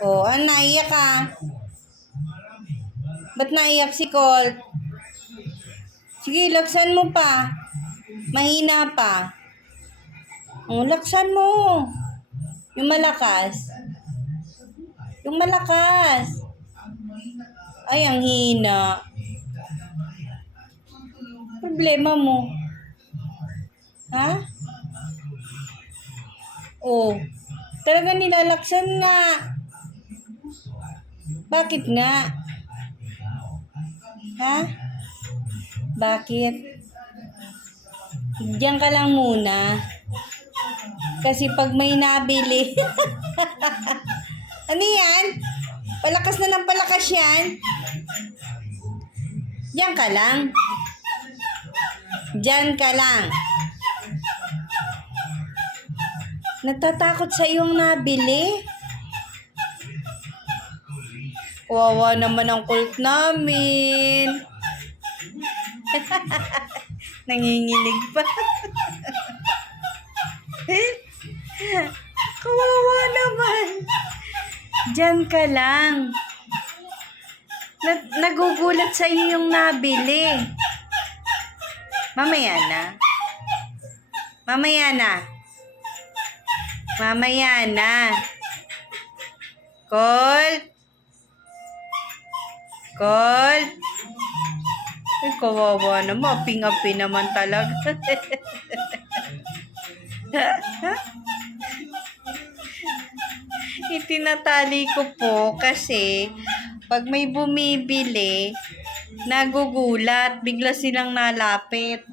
Oh, naiyak ka? Ba't naiyak si Colt? Sige, laksan mo pa. Mahina pa. Oh, laksan mo. Yung malakas. Yung malakas. Ay, ang hina. Problema mo. Ha? Oh, talaga nilalaksan nga. Bakit nga? Ha? Bakit? Diyan ka lang muna. Kasi pag may nabili. Ano yan? Palakas na ng palakas yan. Diyan ka lang. Diyan ka lang. Natatakot sa iyong nabili. Kawawa naman ang Colt namin. Nanginginig pa. Kawawa naman. Diyan ka lang. Nagugulat sa iyo yung nabili. Mamaya na. Mamaya na. Mamaya na. Colt. Colt. Ay, kawawa naman. Aping-api naman talaga. Itinatali ko po kasi pag may bumibili, nagugulat, bigla silang nalapit.